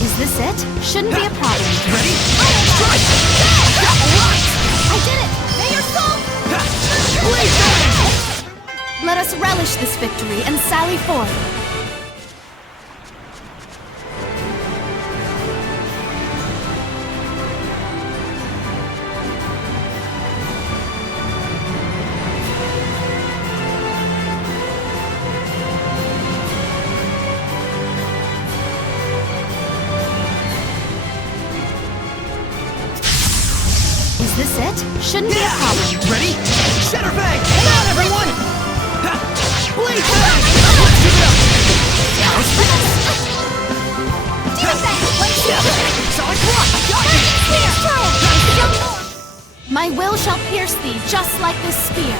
Is this it? Shouldn't be a problem. Ready? Strike! Alright! I did it! May your soul! Let us relish this victory and sally forth. Is this it? Shouldn't be a problem. Ready? Shatter Bang! Come on, everyone! Blade Bang! Let's keep it up! How's this? Demon Bang! Sonic Rock! Got you! My will shall pierce thee just like this spear.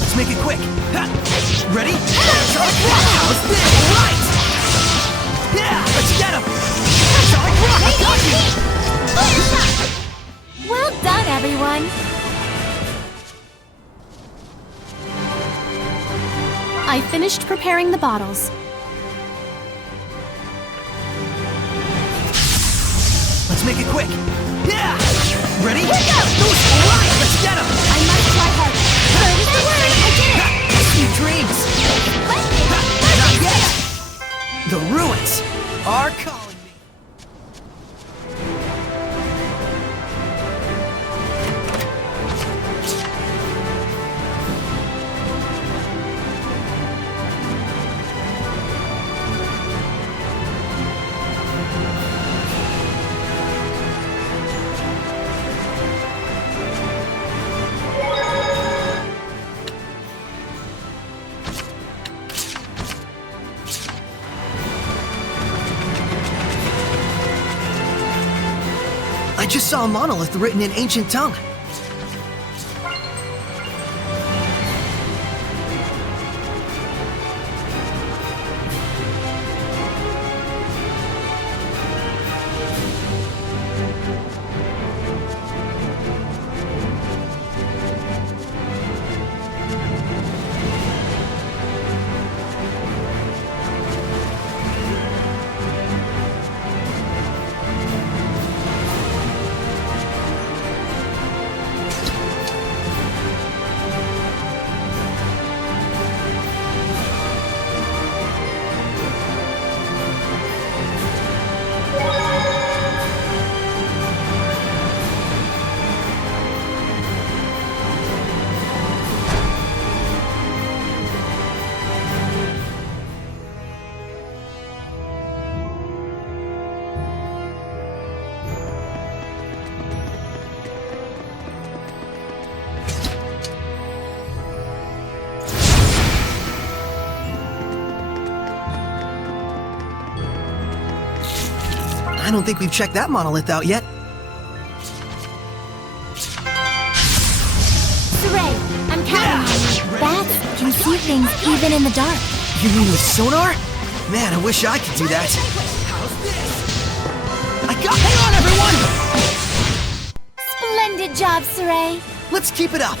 Let's make it quick. Ready? Sonic Rock! How's this? Right! Yeah! Let's get him! Sonic Rock! I got you! Well done, everyone. I finished preparing the bottles. Let's make it quick. Yeah! Ready? Here we go! Alright! Let's get him! I must try harder. Word is the word! I did it! Sweet dreams! Not yet! The ruins are calling me. I just saw a monolith written in ancient tongue. I don't think we've checked that monolith out yet. Hooray! I'm counting on you. Bats can see things even in the dark. You mean with sonar? Man, I wish I could do that. How's this? I got— Hang on, everyone! Splendid job, Hooray! Let's keep it up.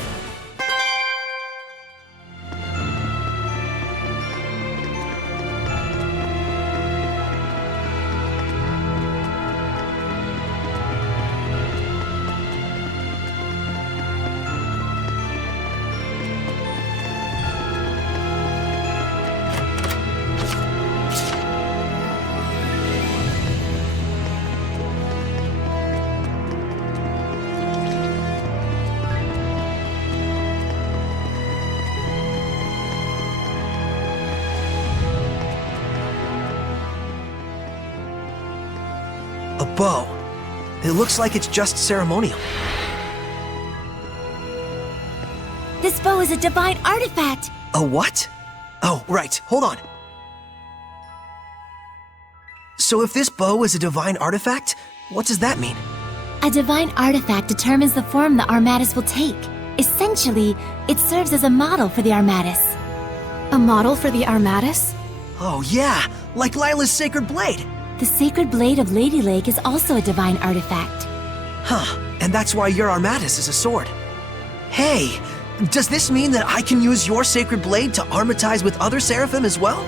bow. It looks like it's just ceremonial. This bow is a divine artifact! A what? Oh, right. Hold on. So if this bow is a divine artifact, what does that mean? A divine artifact determines the form the Armatus will take. Essentially, it serves as a model for the Armatus. A model for the Armatus? Oh yeah, like Lila's sacred blade. The sacred blade of Lady Lake is also a divine artifact. Huh, and that's why your Armatus is a sword. Hey, does this mean that I can use your sacred blade to armatize with other seraphim as well?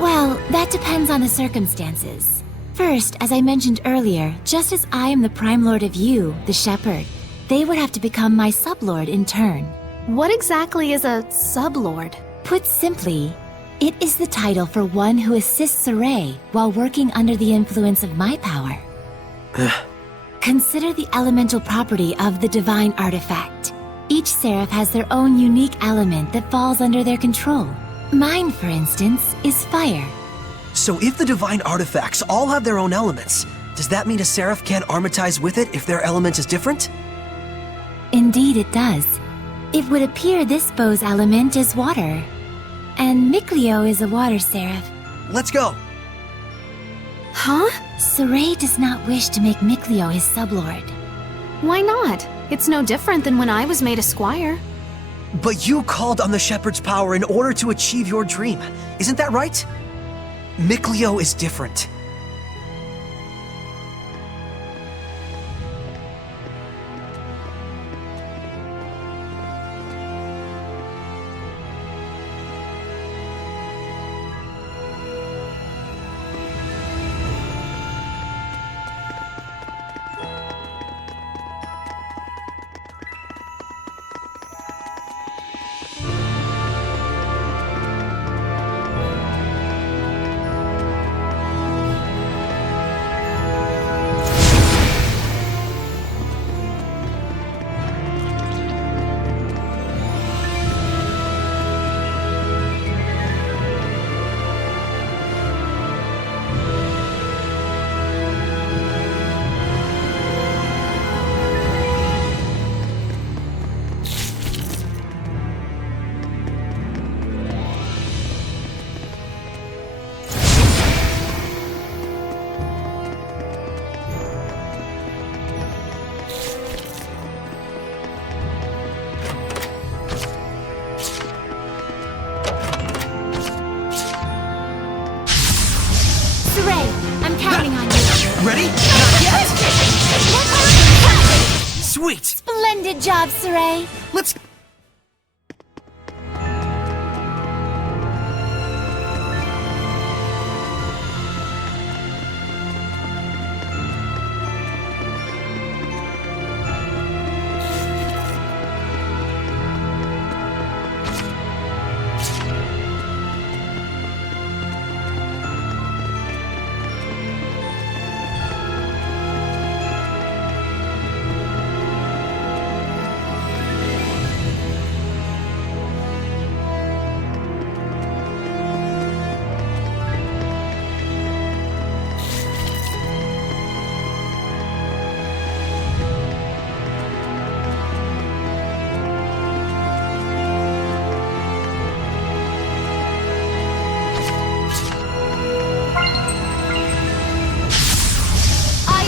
Well, that depends on the circumstances. First, as I mentioned earlier, just as I am the Prime Lord of you, the Shepherd, they would have to become my sublord in turn. What exactly is a sublord? Put simply, it is the title for one who assists Saray while working under the influence of my power. Consider the elemental property of the divine artifact. Each seraph has their own unique element that falls under their control. Mine, for instance, is fire. So if the divine artifacts all have their own elements, does that mean a seraph can't armatize with it if their element is different? Indeed it does. It would appear this bow's element is water. And Mikleo is a water seraph. Let's go! Huh? Saray does not wish to make Mikleo his sublord. Why not? It's no different than when I was made a squire. But you called on the Shepherd's power in order to achieve your dream. Isn't that right? Mikleo is different. I'm counting on you. Ready? Not yet! Sweet! Splendid job, Saray. Let's...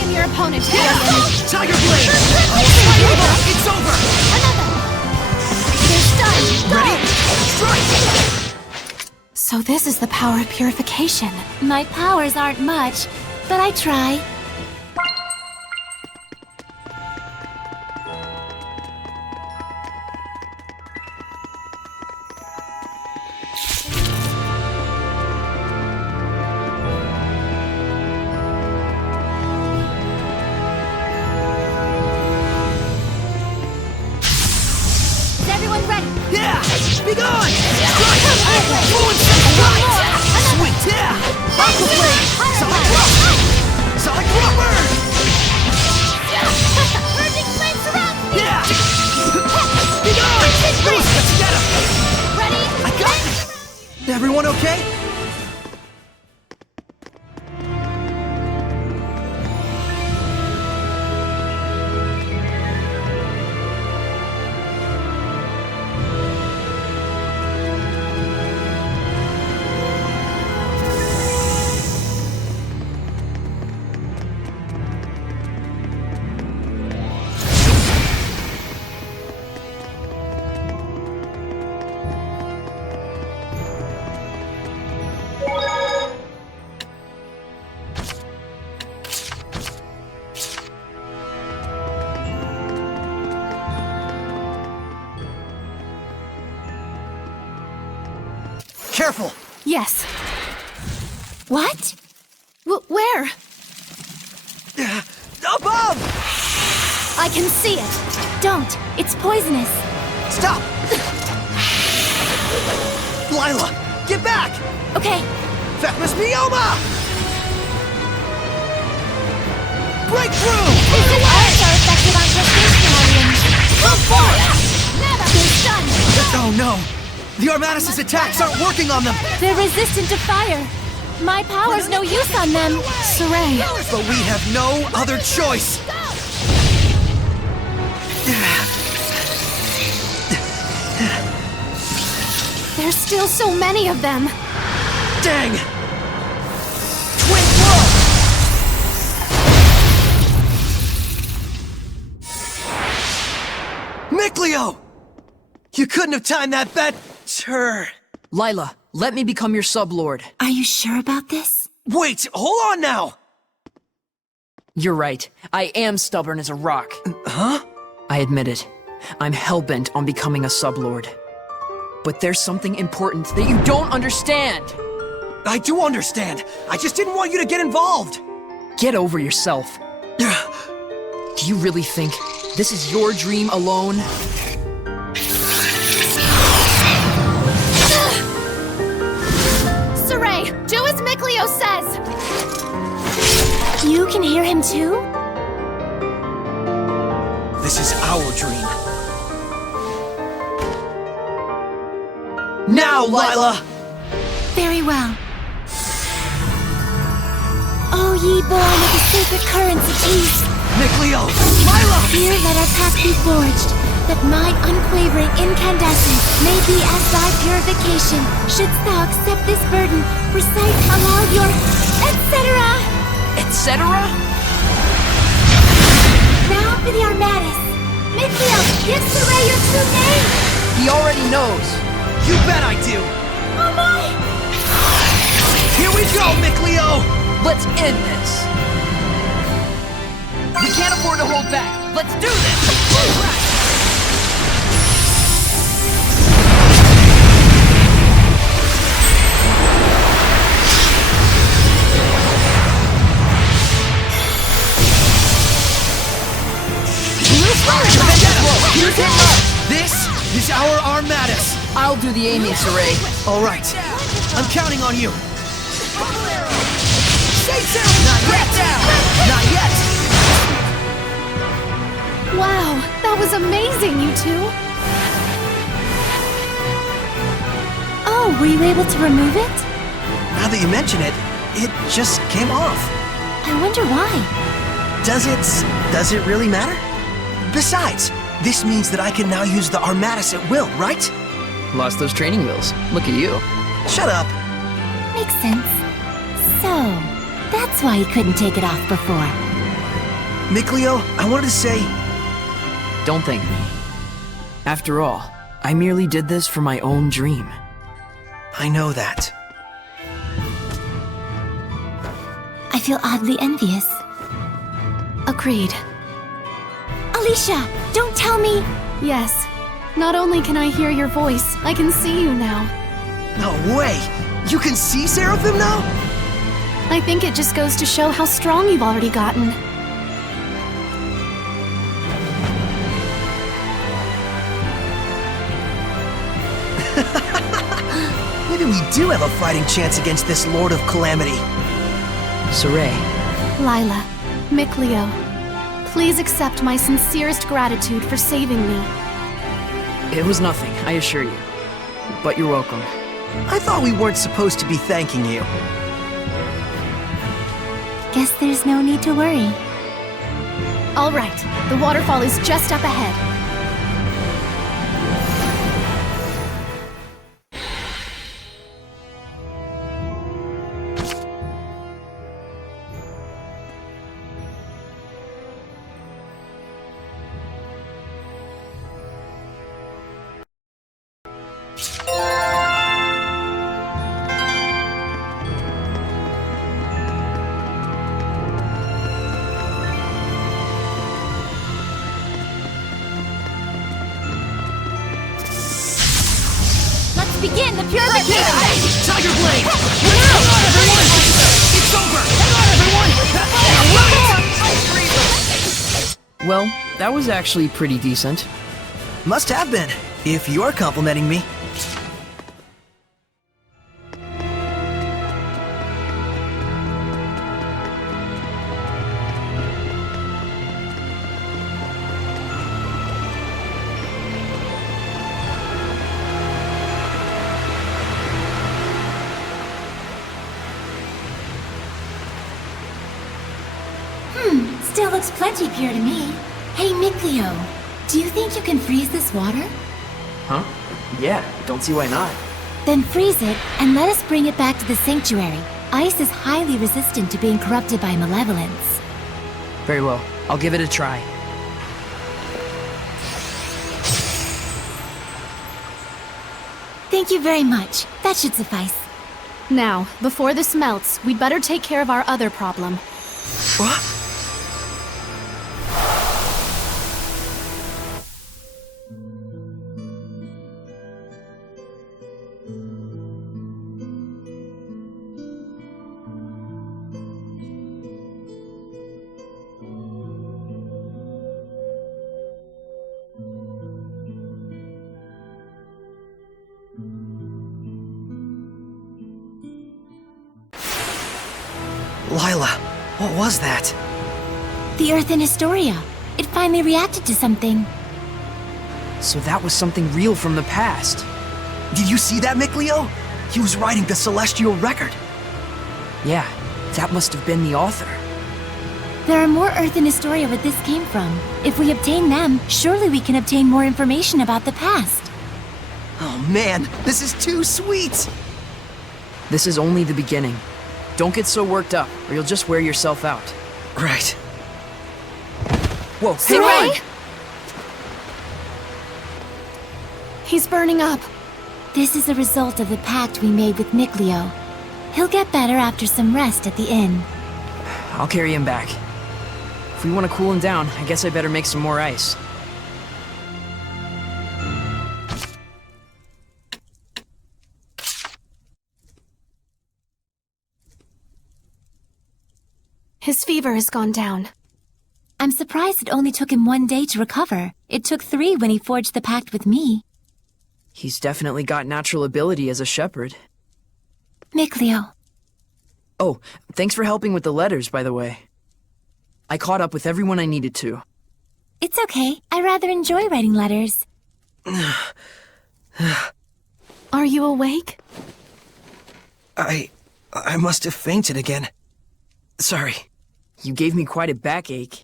Your opponent, Tiger Blade! It's over! Another. They're stunned. Ready? Strike! So this is the power of purification. My powers aren't much, but I try. Yeah! Be gone! Sweet, yeah! Aqua Blade! Sonic Rock! Sonic Rock Burn! Perfect blade surrounds me! Yeah! Be gone! Let's get him! Ready? I got it! Everyone okay? Careful! Yes. What? Where? Above! I can see it. Don't. It's poisonous. Stop! Lila, get back! Okay. Fecmus Mioma! Breakthrough! This is also effective on crustacean aliens. Come forward! Never! They're stunned! Oh no! The Armatus' attacks aren't working on them! They're resistant to fire. My power's no use on them. Saray. But we have no other choice! There's still so many of them. Dang! Twin blow! Miclio! You couldn't have timed that better! Lila, let me become your sublord. Are you sure about this? Wait, hold on now! You're right. I am stubborn as a rock. Huh? I admit it. I'm hellbent on becoming a sublord. But there's something important that you don't understand! I do understand. I just didn't want you to get involved. Get over yourself. Do you really think this is your dream alone? Saray, do as Miclio says! You can hear him too? This is our dream. Now, Lila! Very well. O ye born of the sacred currents of peace, Miclio! Lila! here let our path be forged, that my unquavering incandescence may be as thy purification. Shouldst thou accept this burden, recite aloud your etc. Etc.? Now for the Armatus. Miclio, give Saray your true name! He already knows. You bet I do! Oh my! Here we go, Miclio! Let's end this. We can't afford to hold back. Let's do this! This is our Armatus! I'll do the aiming, Saray. All right, I'm counting on you. Not yet! Not yet! Wow, that was amazing, you two. Oh, were you able to remove it? Now that you mention it, it just came off. I wonder why. Does it really matter? Besides, this means that I can now use the Armatus at will, right? Lost those training wheels. Look at you. Shut up. Makes sense. So, that's why he couldn't take it off before. Miclio, I wanted to say... Don't thank me. After all, I merely did this for my own dream. I know that. I feel oddly envious. Agreed. Alicia, don't tell me! Yes. Not only can I hear your voice, I can see you now. No way! You can see Seraphim now? I think it just goes to show how strong you've already gotten. Maybe we do have a fighting chance against this Lord of Calamity. Saray, Lila, Miclio, please accept my sincerest gratitude for saving me. it was nothing, I assure you. But you're welcome. I thought we weren't supposed to be thanking you. Guess there's no need to worry. All right, the waterfall is just up ahead. Let's begin the purification! Tiger Blade! Come on, everyone! It's over! Hang on, everyone! Well, that was actually pretty decent. Must have been, if you're complimenting me. Still looks plenty pure to me. Hey, Mikleo, do you think you can freeze this water? Huh? Yeah, don't see why not. Then freeze it, and let us bring it back to the sanctuary. Ice is highly resistant to being corrupted by malevolence. Very well, I'll give it a try. Thank you very much. That should suffice. Now, before this melts, we'd better take care of our other problem. What? Lila, what was that? The Earth in Historia. It finally reacted to something. So that was something real from the past. Did you see that, Mikleo? He was writing the Celestial Record. Yeah, that must have been the author. There are more Earth in Historia where this came from. If we obtain them, surely we can obtain more information about the past. Oh man, this is too sweet! This is only the beginning. Don't get so worked up, or you'll just wear yourself out. Right. Whoa, hang Sarai? on! He's burning up. This is a result of the pact we made with Mikleo. He'll get better after some rest at the inn. I'll carry him back. If we want to cool him down, I guess I better make some more ice. His fever has gone down. I'm surprised it only took him 1 day to recover. It took 3 when he forged the pact with me. He's definitely got natural ability as a shepherd. Mikleo. Oh, thanks for helping with the letters, by the way. I caught up with everyone I needed to. It's okay. I rather enjoy writing letters. Are you awake? I must have fainted again. Sorry. You gave me quite a backache.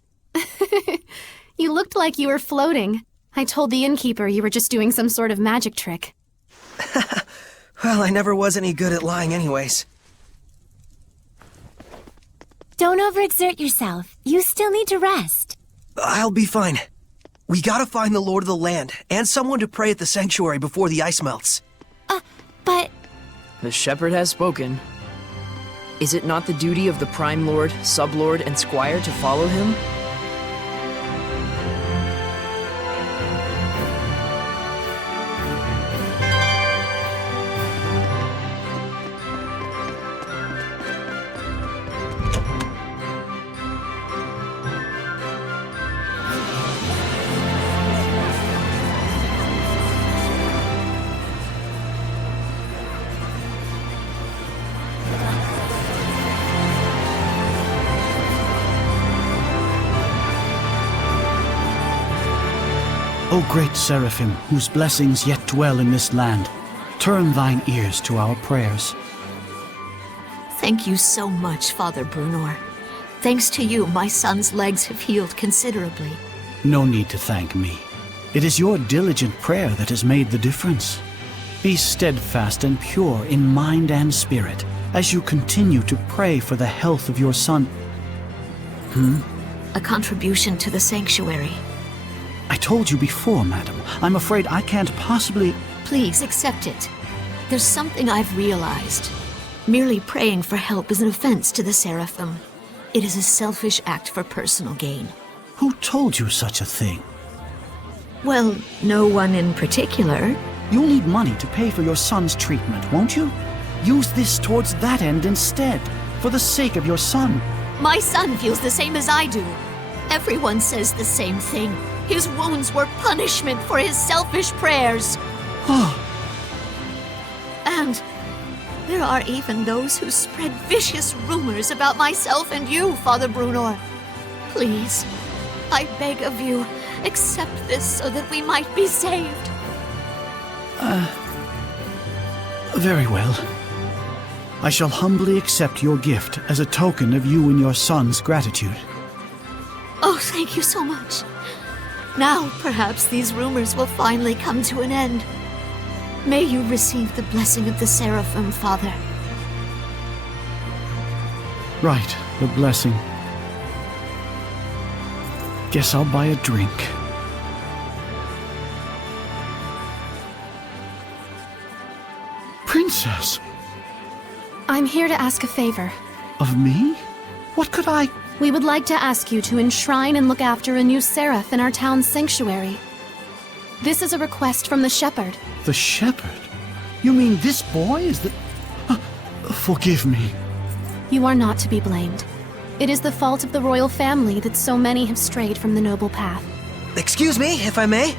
You looked like you were floating. I told the innkeeper you were just doing some sort of magic trick. Well, I never was any good at lying anyways. Don't overexert yourself. You still need to rest. I'll be fine. We gotta find the Lord of the Land, and someone to pray at the sanctuary before the ice melts. But... The shepherd has spoken. Is it not the duty of the Prime Lord, Sublord, and Squire to follow him? O great Seraphim, whose blessings yet dwell in this land, turn thine ears to our prayers. Thank you so much, Father Brunor. Thanks to you, my son's legs have healed considerably. No need to thank me. It is your diligent prayer that has made the difference. Be steadfast and pure in mind and spirit as you continue to pray for the health of your son. A contribution to the sanctuary. I told you before, madam. I'm afraid I can't possibly... Please accept it. There's something I've realized. Merely praying for help is an offense to the Seraphim. It is a selfish act for personal gain. Who told you such a thing? Well, no one in particular. You'll need money to pay for your son's treatment, won't you? Use this towards that end instead, for the sake of your son. My son feels the same as I do. Everyone says the same thing. His wounds were punishment for his selfish prayers. And there are even those who spread vicious rumors about myself and you, Father Brunor. Please, I beg of you, accept this so that we might be saved. Very well. I shall humbly accept your gift as a token of you and your son's gratitude. Oh, thank you so much. Now, perhaps these rumors will finally come to an end. May you receive the blessing of the Seraphim, Father. Right, the blessing. Guess I'll buy a drink. Princess! I'm here to ask a favor. Of me? What could I... We would like to ask you to enshrine and look after a new seraph in our town's sanctuary. This is a request from the shepherd. The shepherd? You mean this boy is the... Forgive me. You are not to be blamed. It is the fault of the royal family that so many have strayed from the noble path. Excuse me, if I may?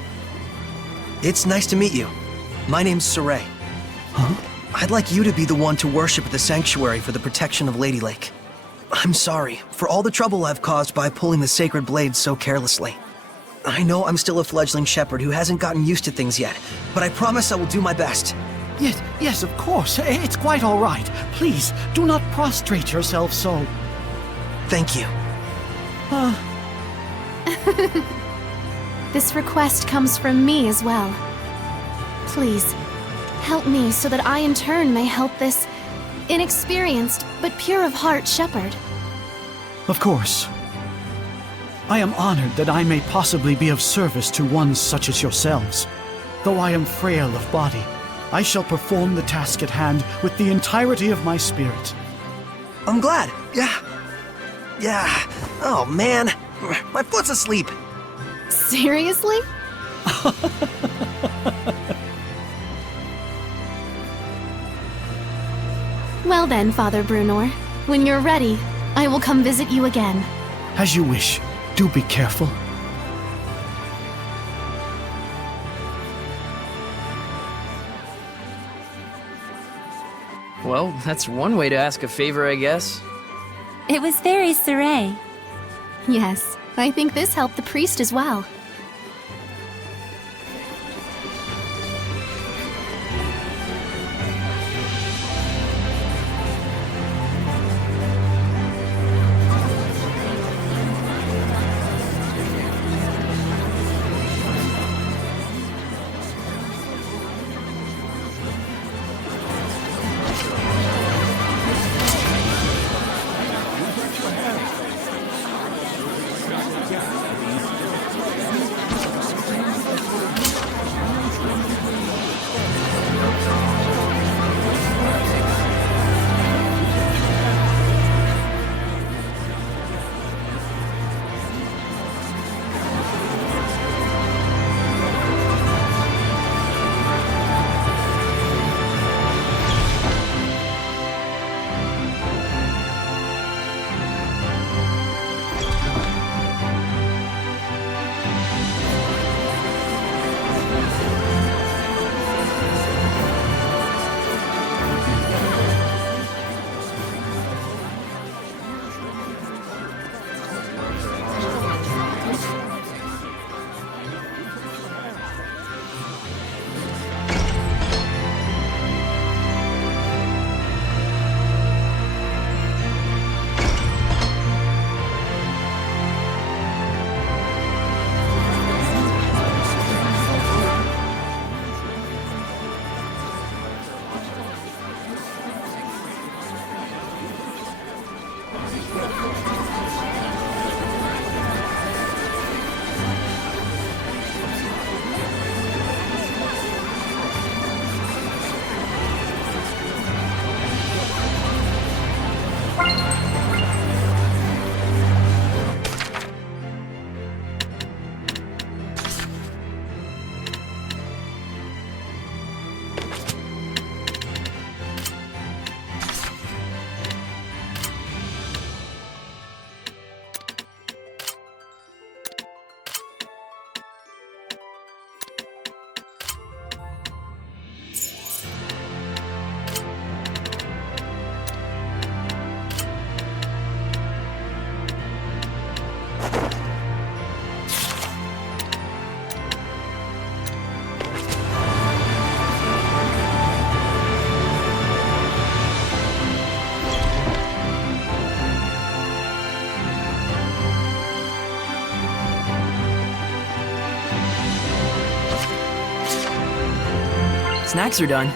It's nice to meet you. My name's Saray. Huh? I'd like you to be the one to worship at the sanctuary for the protection of Lady Lake. I'm sorry for all the trouble I've caused by pulling the sacred blade so carelessly. I know I'm still a fledgling shepherd who hasn't gotten used to things yet, but I promise I will do my best. Yes, of course. It's quite all right. Please, do not prostrate yourself so. Thank you. This request comes from me as well. Please, help me so that I in turn may help this inexperienced but pure of heart shepherd. Of course. I am honored that I may possibly be of service to ones such as yourselves. Though I am frail of body, I shall perform the task at hand with the entirety of my spirit. I'm glad. Yeah. Oh, man. My foot's asleep. Seriously? Well then, Father Brunor, when you're ready, I will come visit you again. As you wish. Do be careful. Well, that's one way to ask a favor, I guess. It was very Saray. Yes, I think this helped the priest as well. snacks are done.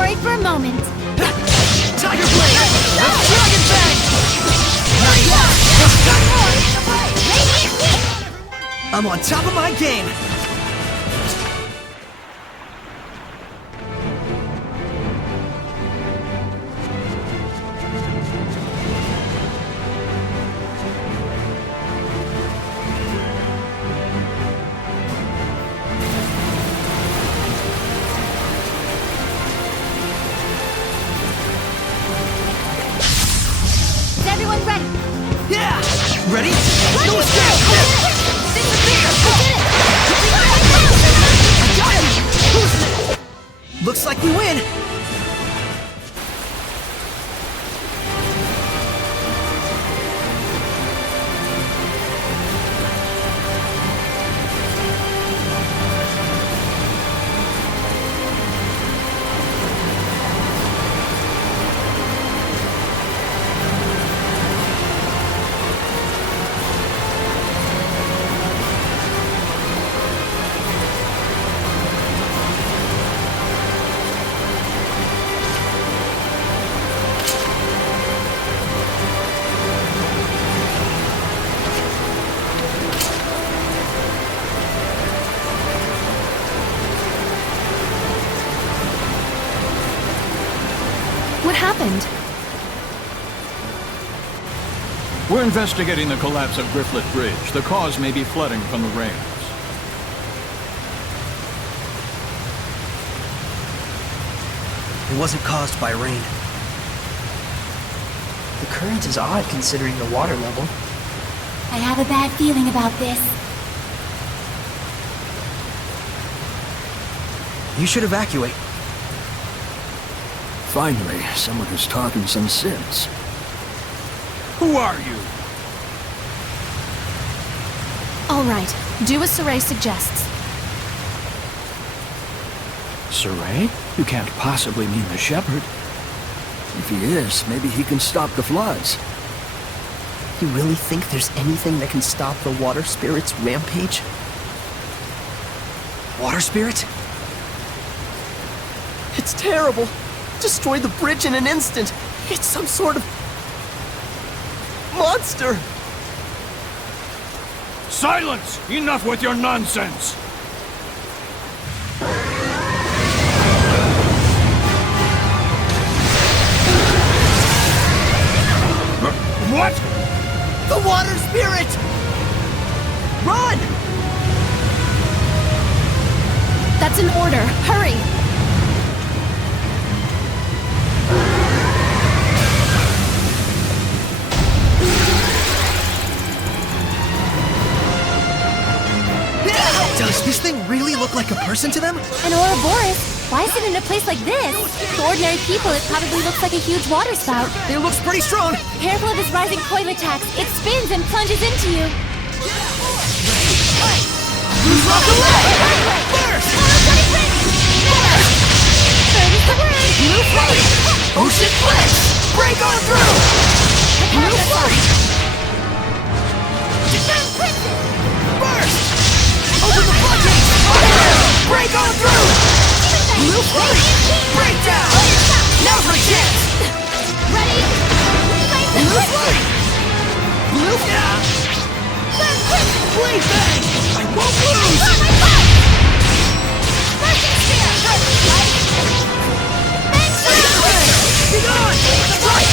worried for a moment. Tiger Blade! Dragon Fang! I'm on top of my game! Is everyone ready? Yeah! Ready? Go escape! Looks like we win! What happened? We're investigating the collapse of Grifflet Bridge. The cause may be flooding from the rains. It wasn't caused by rain. The current is odd considering the water level. I have a bad feeling about this. You should evacuate. Finally, someone who's talking some sense. Who are you? All right, do as Saray suggests. Saray? You can't possibly mean the shepherd. If he is, maybe he can stop the floods. You really think there's anything that can stop the water spirit's rampage? Water spirit? It's terrible. Destroyed the bridge in an instant. It's some sort of monster. Silence! Enough with your nonsense! What? The water spirit! Run! That's an order. Hurry! Does this thing really look like a person to them? An Ouroboros? Why is it in a place like this? To ordinary people, it probably looks like a huge water spout. It looks pretty strong! Careful of its rising coil attacks. It spins and plunges into you. Rock away! Burst! Third is the word. Blue Flurry! Ocean Flex! Break on through! Blue Flurry! Burst! Open the floodgates! Break on through! Blue Flurry! Break down! Now's my chance! Ready? Blue Flurry! Blue Flurry! Blade Bang! I won't lose! Be gone! Strike!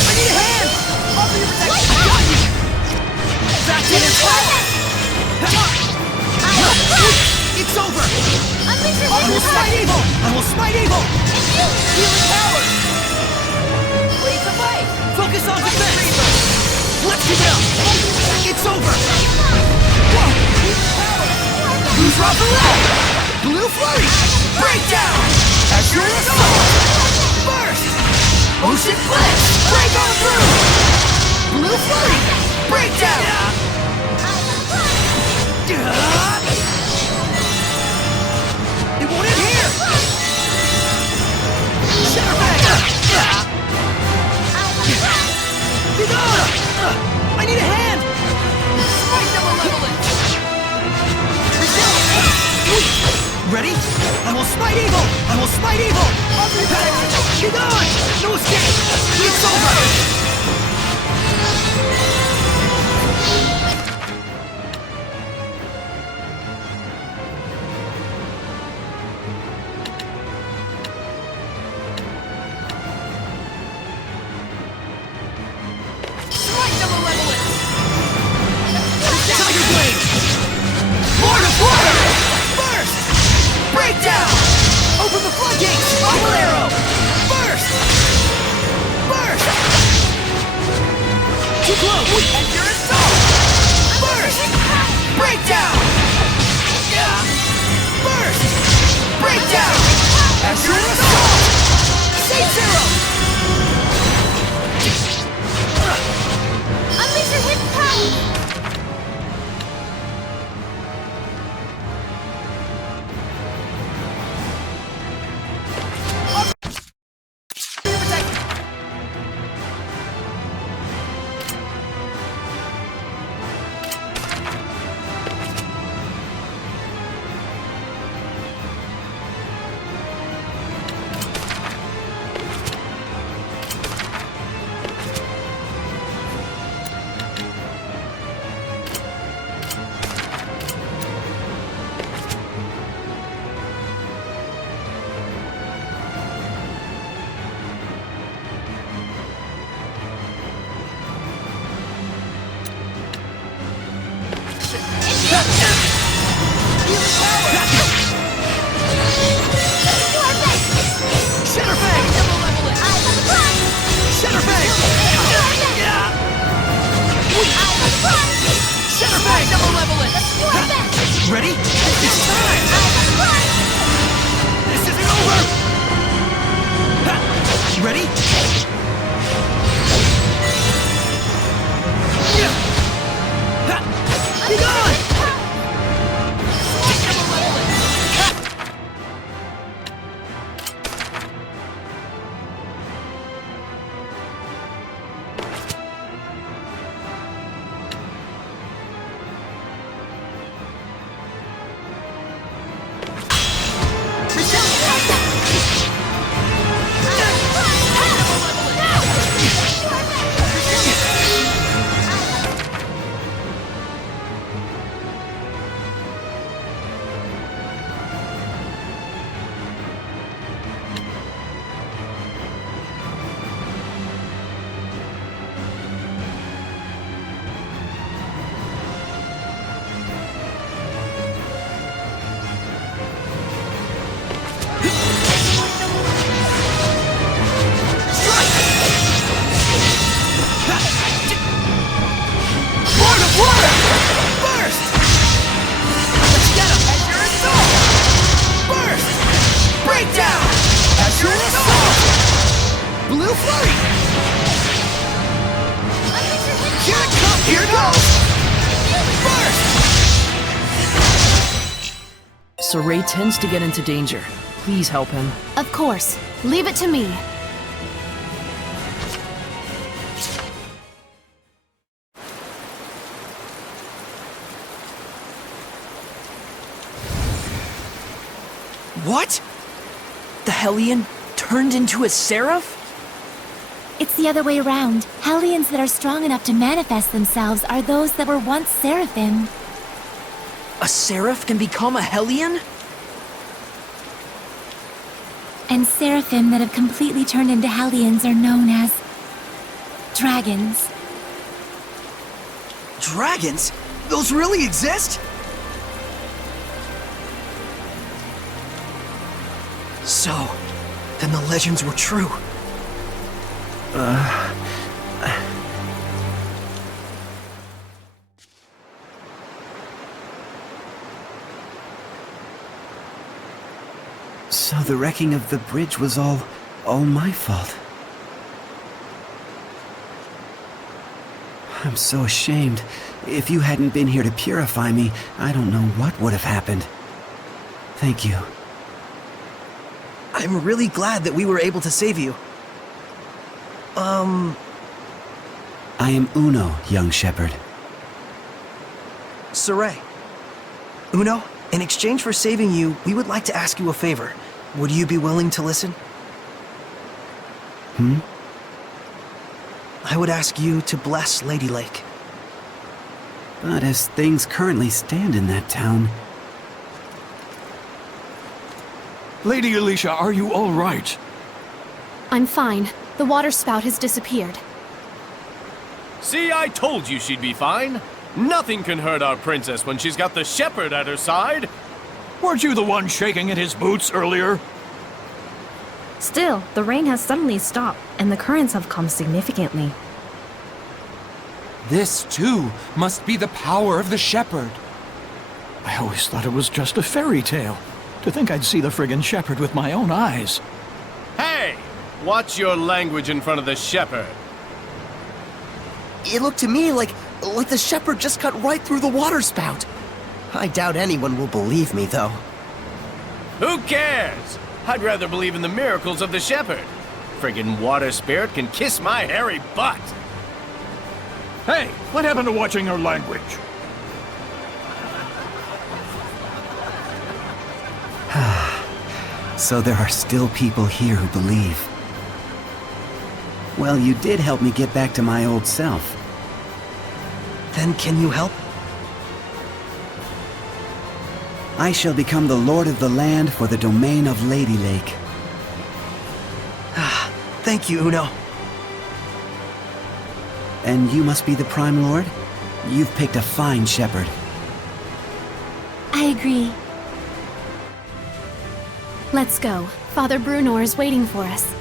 I need a hand! Offer your protection! I got you! Back in and It's over! I will smite evil! I will smite evil! Healing power! Lead the fight! Focus on defense! Let's get up! It's over! Whoa! Who's Raphael? Blue Flurry! Breakdown! As your assault! Burst! Ocean Flex! Break on through! Blue Flurry! Breakdown! It won't end here! I need a hand! Smite the malevolence! Ready? Be gone! Ray tends to get into danger. Please help him. Of course. Leave it to me. What? The Hellion turned into a seraph? It's the other way around. Hellions that are strong enough to manifest themselves are those that were once seraphim. A seraph can become a Hellion? And seraphim that have completely turned into Hellions are known as dragons. Dragons? Those really exist? So, then the legends were true. So the wrecking of the bridge was all my fault. I'm so ashamed. If you hadn't been here to purify me, I don't know what would have happened. Thank you. I'm really glad that we were able to save you. I am Uno, young shepherd. Saray. Uno, in exchange for saving you, we would like to ask you a favor. Would you be willing to listen? I would ask you to bless Lady Lake. But as things currently stand in that town... Lady Alicia, are you all right? I'm fine. The water spout has disappeared. See, I told you she'd be fine. Nothing can hurt our princess when she's got the shepherd at her side. Weren't you the one shaking in his boots earlier? Still, the rain has suddenly stopped, and the currents have calmed significantly. This, too, must be the power of the shepherd. I always thought it was just a fairy tale. To think I'd see the friggin' shepherd with my own eyes. Hey! Watch your language in front of the shepherd. It looked to me like the shepherd just cut right through the water spout. I doubt anyone will believe me, though. Who cares? I'd rather believe in the miracles of the shepherd. Friggin' water spirit can kiss my hairy butt. Hey, what happened to watching your language? So there are still people here who believe. Well, you did help me get back to my old self. Then can you help? I shall become the lord of the land for the domain of Lady Lake. Thank you, Uno. And you must be the Prime Lord? You've picked a fine shepherd. I agree. Let's go. Father Brunor is waiting for us.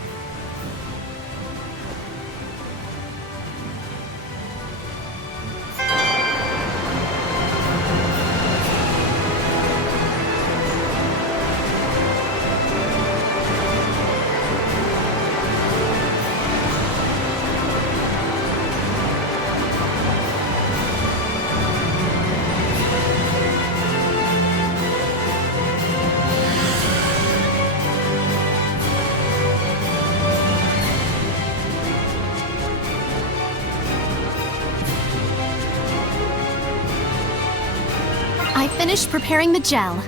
finished preparing the gel.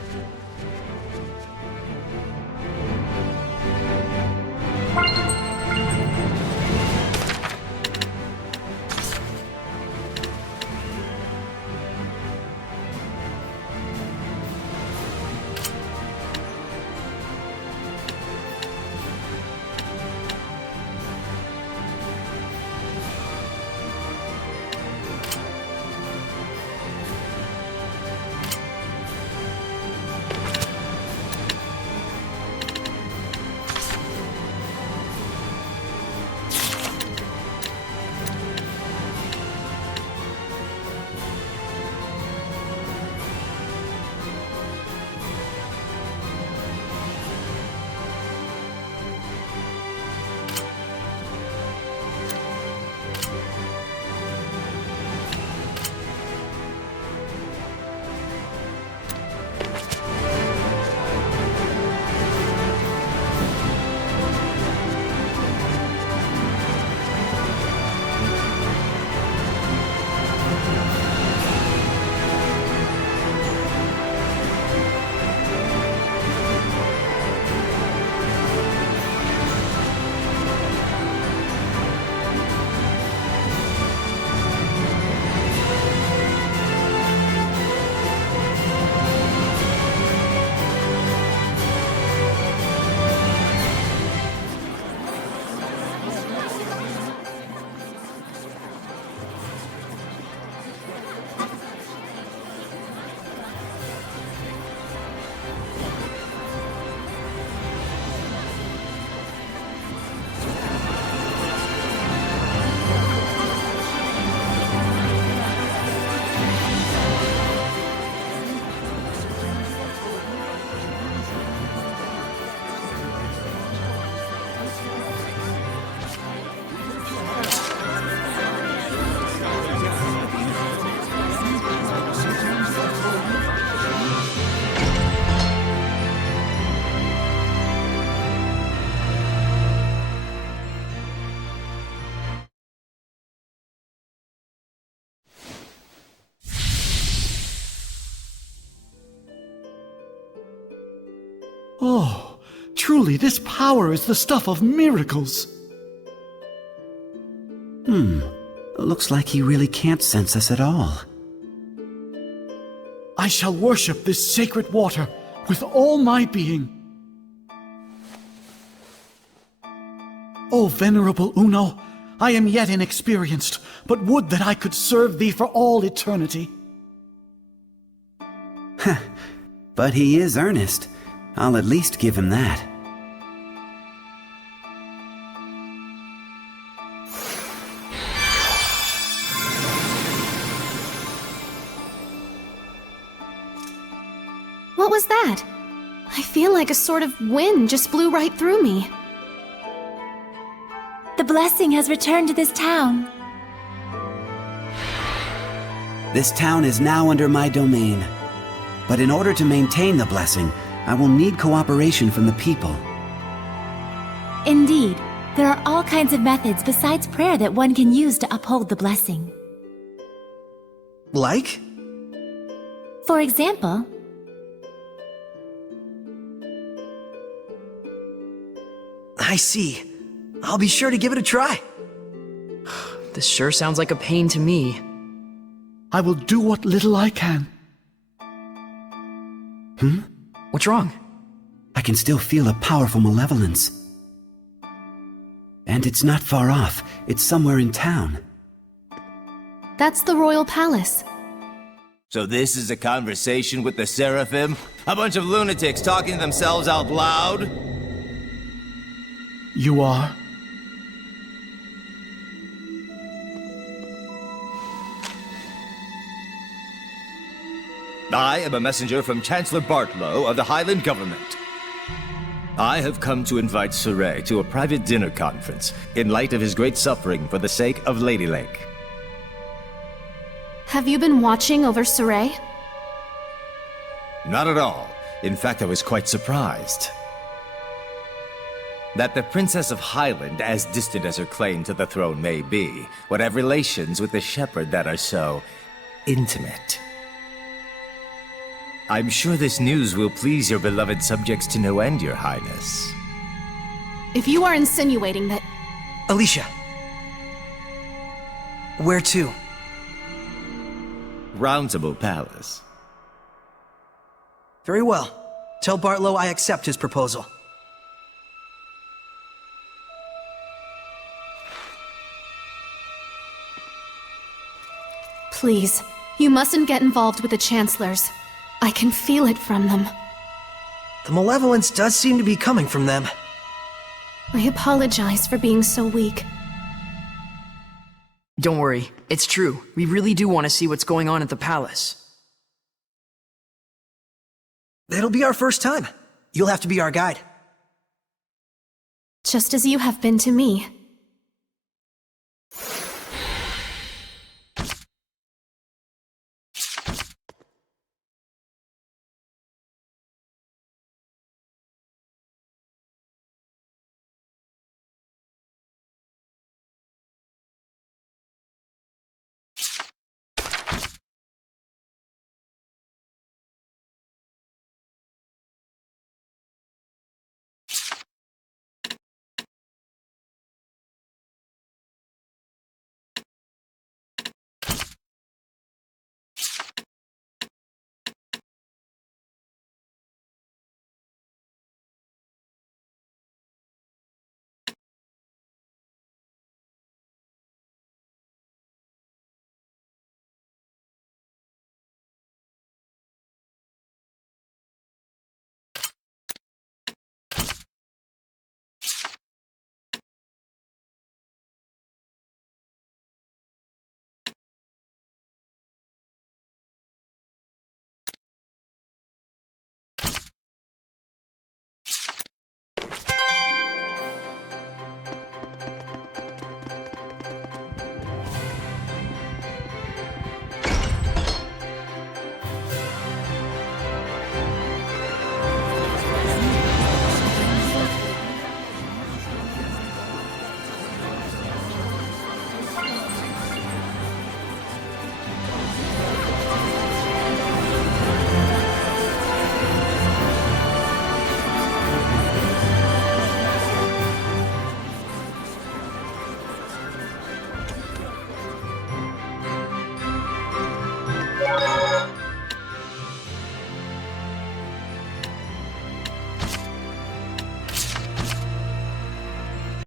Oh, truly this power is the stuff of miracles. Looks like he really can't sense us at all. I shall worship this sacred water with all my being. O venerable Uno, I am yet inexperienced, but would that I could serve thee for all eternity. But he is earnest. I'll at least give him that. What was that? I feel like a sort of wind just blew right through me. The blessing has returned to this town. This town is now under my domain. But in order to maintain the blessing, I will need cooperation from the people. Indeed, there are all kinds of methods besides prayer that one can use to uphold the blessing. Like? For example, I see. I'll be sure to give it a try. This sure sounds like a pain to me. I will do what little I can. What's wrong? I can still feel a powerful malevolence. And it's not far off. It's somewhere in town. That's the royal palace. So this is a conversation with the Seraphim? A bunch of lunatics talking to themselves out loud? You are? I am a messenger from Chancellor Bartlow of the Highland government. I have come to invite Suray to a private dinner conference in light of his great suffering for the sake of Lady Lake. Have you been watching over Suray? Not at all. In fact, I was quite surprised. That the Princess of Highland, as distant as her claim to the throne may be, would have relations with the shepherd that are so intimate. I'm sure this news will please your beloved subjects to no end, Your Highness. If you are insinuating that... Alicia. Where to? Roundtable Palace. Very well. Tell Bartlow I accept his proposal. Please, you mustn't get involved with the Chancellors. I can feel it from them. The malevolence does seem to be coming from them. I apologize for being so weak. Don't worry, it's true. We really do want to see what's going on at the palace. It'll be our first time. You'll have to be our guide. Just as you have been to me.